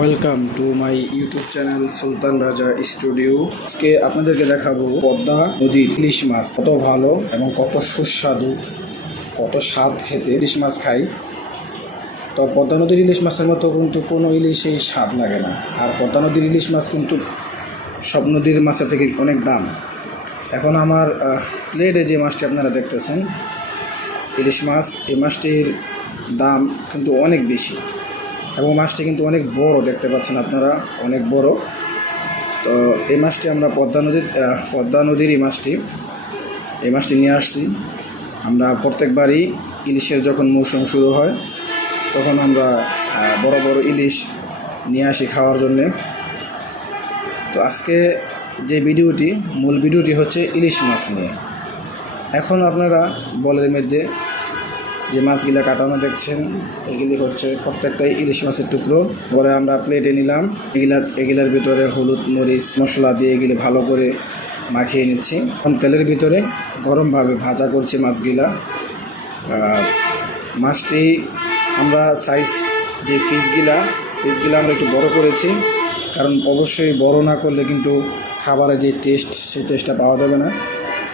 Welcome to my YouTube channel Sultan Raja studio. আজকে আপনাদেরকে দেখাবো পদ্মা নদীর ইলিশ মাছ কত ভালো এবং কত সুস্বাদু, কত স্বাদ খেতে ইলিশ মাছ খাই। তো পদ্মা নদীর ইলিশ মাছের মতো কিন্তু কোনো ইলিশেই স্বাদ লাগে না। আর পদ্মা নদীর ইলিশ মাছ কিন্তু সব নদীর মাছের থেকে অনেক দাম। এখন আমার প্লেটে যে মাছটি আপনারা দেখতেছেন ইলিশ মাছ, এই মাছটির দাম কিন্তু অনেক বেশি এবং মাছটি কিন্তু অনেক বড়, দেখতে পাচ্ছেন আপনারা, অনেক বড়। তো এই মাছটি আমরা পদ্মা নদীর এই মাছটি নিয়ে আসছি। আমরা প্রত্যেকবারই ইলিশের যখন মৌসুম শুরু হয় তখন আমরা বড় বড় ইলিশ নিয়ে আসি খাওয়ার জন্যে। তো আজকে যে মূল ভিডিওটি হচ্ছে ইলিশ মাছ নিয়ে। এখন আপনারা বলের মধ্যে যে মাছগুলা কাটানো দেখছেন এগুলি হচ্ছে প্রত্যেকটাই ইলিশ মাছের টুকরো। পরে আমরা প্লেটে নিলাম, এগুলার ভিতরে হলুদ মরিচ মশলা দিয়ে এগুলি ভালো করে মাখিয়ে নিচ্ছি। তেলের ভিতরে গরমভাবে ভাজা করছি মাছগুলা। মাছটি আমরা সাইজ যে পিসগুলা আমরা একটু বড় করেছি, কারণ অবশ্যই বড় না করলে কিন্তু খাবারের যে টেস্ট সেই টেস্টটা পাওয়া যাবে না।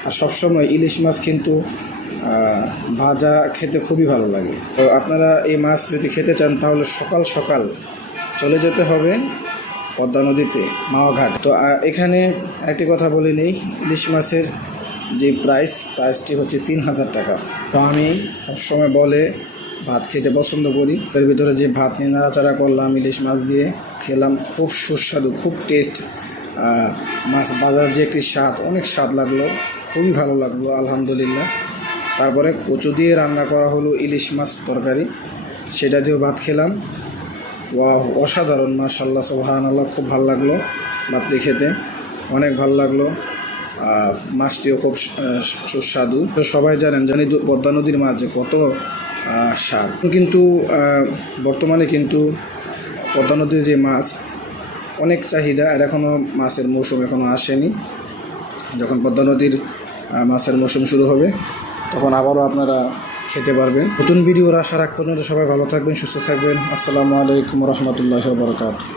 আর সবসময় ইলিশ মাছ কিন্তু ভাজা খেতে খুবই ভালো লাগে। তো আপনারা এই মাছ যদি খেতে চান তাহলে সকাল সকাল চলে যেতে হবে পদ্মা নদীতে মাওয়া-ঘাট। তো এখানে একটি কথা বলে নেই, ইলিশ মাছের যে প্রাইসটি হচ্ছে 3000 টাকা। তো আমি সবসময় বলে ভাত খেতে পছন্দ করি। এর ভিতরে যে ভাত নিয়ে নাড়াচাড়া করলাম ইলিশ মাছ দিয়ে খেলাম, খুব সুস্বাদু, খুব টেস্ট। মাছ ভাজার যে একটি স্বাদ, অনেক স্বাদ লাগলো, খুবই ভালো লাগলো আলহামদুলিল্লাহ। তারপরে কচু দিয়ে রান্না করা হলো ইলিশ মাছ তরকারি, সেটা দিয়েও ভাত খেলাম। অসাধারণ, মাশাআল্লাহ, সুবহানাল্লাহ, খুব ভালো লাগলো ভাতটি খেতে, অনেক ভালো লাগলো। মাছটিও খুব সুস্বাদু। তো সবাই জানেন পদ্মা নদীর মাছ যে কত স্বাদ। কিন্তু বর্তমানে কিন্তু পদ্মা নদীর যে মাছ অনেক চাহিদা, আর এখনও মাছের মৌসুম এখনও আসেনি। যখন পদ্মা নদীর মাছের মৌসুম শুরু হবে তখন আবারও আপনারা খেতে পারবেন। নতুন ভিডিওর আশা রাখ পর্যন্ত সবাই ভালো থাকবেন, সুস্থ থাকবেন। আসসালামু আলাইকুম রহমতুল্লাহি ওয়া বারাকাতুহু।